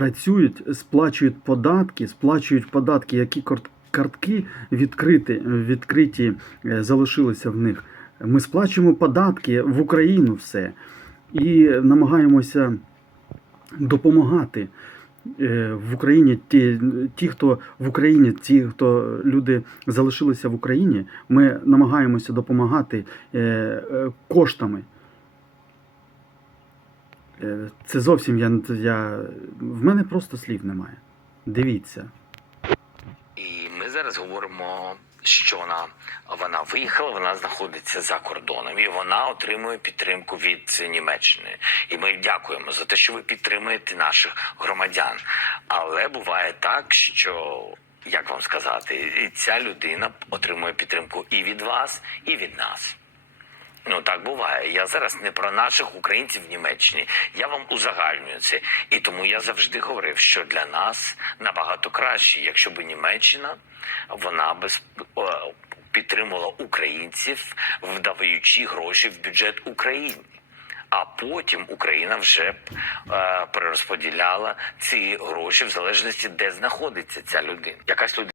працюють, сплачують податки, сплачують податки, які картки відкриті, відкриті е, залишилися в них. Ми сплачуємо податки в Україну все і намагаємося допомагати е, в Україні. Ті, ті, хто в Україні, ті, хто люди залишилися в Україні, ми намагаємося допомагати е, коштами. Е, Це зовсім я, я. В мене просто слів немає. Дивіться. І ми зараз говоримо, що вона, вона виїхала, вона знаходиться за кордоном, і вона отримує підтримку від Німеччини. І ми дякуємо за те, що ви підтримуєте наших громадян. Але буває так, що. Як вам сказати, ця людина отримує підтримку і від вас, і від нас. Ну так буває. Я зараз не про наших українців в Німеччині. Я вам узагальнюю це. І тому я завжди говорив, що для нас набагато краще, якщо б Німеччина вона без підтримувала українців, вдаючи гроші в бюджет України. А потім Україна вже е, перерозподіляла ці гроші в залежності, де знаходиться ця людина. Якась людина.